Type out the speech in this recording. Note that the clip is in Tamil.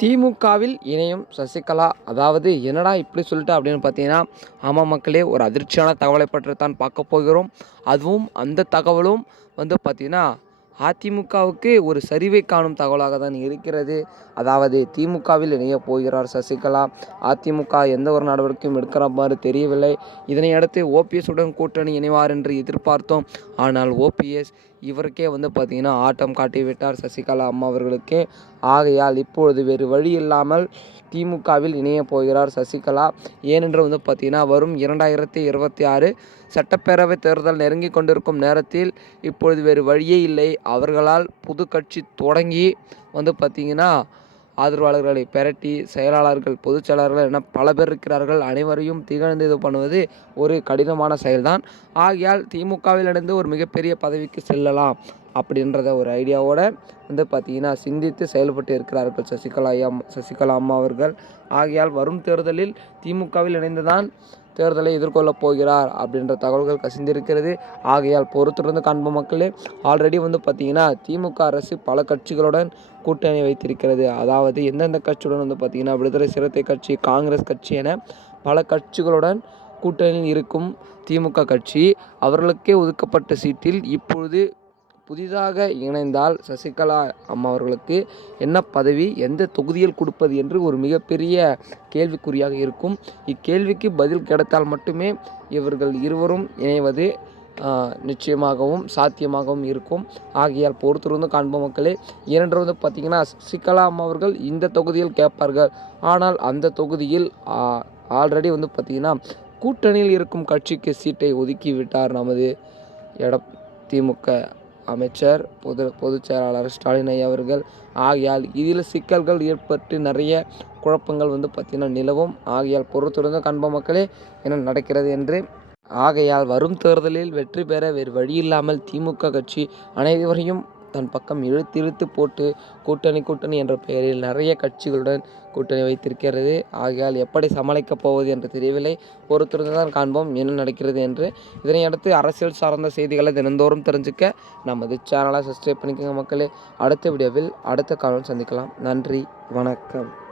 திமுகவில் இணையும் சசிகலா அதாவது என்னடா இப்படி சொல்லிட்டு அப்படின்னு பார்த்தீங்கன்னா ஆமாம் மக்களே ஒரு அதிர்ச்சியான தகவலை பற்றி தான் பார்க்க போகிறோம். அதுவும் அந்த தகவலும் வந்து பார்த்தீங்கன்னா அதிமுகவுக்கு ஒரு சரிவை காணும் தகவலாக தான் இருக்கிறது. அதாவது திமுகவில் இணைய போகிறார் சசிகலா. அதிமுக எந்த ஒரு நடவடிக்கையும் எடுக்கிற மாதிரி தெரியவில்லை இதனை அடுத்து ஓபிஎஸ் உடன் கூட்டணி இணைவார் என்று எதிர்பார்த்தோம். ஆனால் ஓபிஎஸ் இவருக்கே வந்து பார்த்திங்கன்னா ஆட்டம் காட்டிவிட்டார் சசிகலா அம்மா அவர்களுக்கு. ஆகையால் இப்பொழுது வேறு வழி இல்லாமல் திமுகவில் இணையப் போகிறார் சசிகலா. ஏனென்று வந்து பார்த்திங்கன்னா வரும் இரண்டாயிரத்தி இருபத்தி ஆறு சட்டப்பேரவை தேர்தல் நெருங்கி கொண்டிருக்கும் நேரத்தில் இப்பொழுது வேறு வழியே இல்லை. அவர்களால் புது கட்சி தொடங்கி வந்து பார்த்திங்கன்னா ஆதரவாளர்களை பெரட்டி செயலாளர்கள் பொதுச் செயலாளர்கள் என பல பேர் இருக்கிறார்கள். அனைவரையும் திகழ்ந்து இது பண்ணுவது ஒரு கடினமான செயல்தான். ஆகையால் திமுகவில் இணைந்து ஒரு மிகப்பெரிய பதவிக்கு செல்லலாம் அப்படின்றத ஒரு ஐடியாவோட வந்து பார்த்திங்கன்னா சிந்தித்து செயல்பட்டு இருக்கிறார்கள் சசிகலா ஐயா சசிகலா அம்மா அவர்கள். ஆகையால் வரும் தேர்தலில் திமுகவில் இணைந்துதான் தேர்தலை எதிர்கொள்ளப் போகிறார் அப்படின்ற தகவல்கள் கசிந்திருக்கிறது. ஆகையால் பொறுத்திருந்து காண்போம் மக்களே ஆல்ரெடி வந்து பார்த்திங்கன்னா திமுக அரசு பல கட்சிகளுடன் கூட்டணி வைத்திருக்கிறது. அதாவது எந்தெந்த கட்சியுடன் வந்து பார்த்திங்கன்னா விடுதலை சிறுத்தை கட்சி காங்கிரஸ் கட்சி என பல கட்சிகளுடன் கூட்டணியில் இருக்கும் திமுக கட்சி அவர்களுக்கே ஒதுக்கப்பட்ட சீட்டில் இப்பொழுது புதிதாக இணைந்தால் சசிகலா அம்மா அவர்களுக்கு என்ன பதவி எந்த தொகுதியில் கொடுப்பது என்று ஒரு மிகப்பெரிய கேள்விக்குறியாக இருக்கும். இக்கேள்விக்கு பதில் கிடைத்தால் மட்டுமே இவர்கள் இருவரும் இணைவது நிச்சயமாகவும் சாத்தியமாகவும் இருக்கும். ஆகையால் பொறுத்திருந்து காண்போம் மக்களே. இரண்டு வந்து பார்த்திங்கன்னா சசிகலா அம்மா அவர்கள் இந்த தொகுதியில் கேட்பார்கள். ஆனால் அந்த தொகுதியில் ஆல்ரெடி வந்து பார்த்திங்கன்னா கூட்டணியில் இருக்கும் கட்சிக்கு சீட்டை ஒதுக்கி விட்டார் நமது எட திமுக. அமைச்சர் பொது பொதுச் செயலாளர் ஸ்டாலின் ஐயா அவர்கள். ஆகையால் இதில் சிக்கல்கள் ஏற்பட்டு நிறைய குழப்பங்கள் வந்து பார்த்திங்கன்னா நிலவும். ஆகையால் பொறுத்திருந்த கண்ப மக்களே என்ன நடக்கிறது என்று. ஆகையால் வரும் தேர்தலில் வெற்றி பெற வேறு வழியில்லாமல் திமுக கட்சி அனைவரையும் தன் பக்கம் இழுத்து இழுத்து போட்டு கூட்டணி கூட்டணி என்ற பெயரில் நிறைய கட்சிகளுடன் கூட்டணி வைத்திருக்கிறது. ஆகையால் எப்படி சமாளிக்கப் போவது என்று தெரியவில்லை. பொறுத்திருந்து தான் காண்போம் என்ன நடக்கிறது என்று. இதனை அடுத்து அரசியல் சார்ந்த செய்திகளை தினந்தோறும் தெரிஞ்சுக்க நமது சேனலை சப்ஸ்கிரைப் பண்ணிக்கோங்க மக்களே. அடுத்த வீடியோவில் அடுத்த காலம் சந்திக்கலாம். நன்றி வணக்கம்.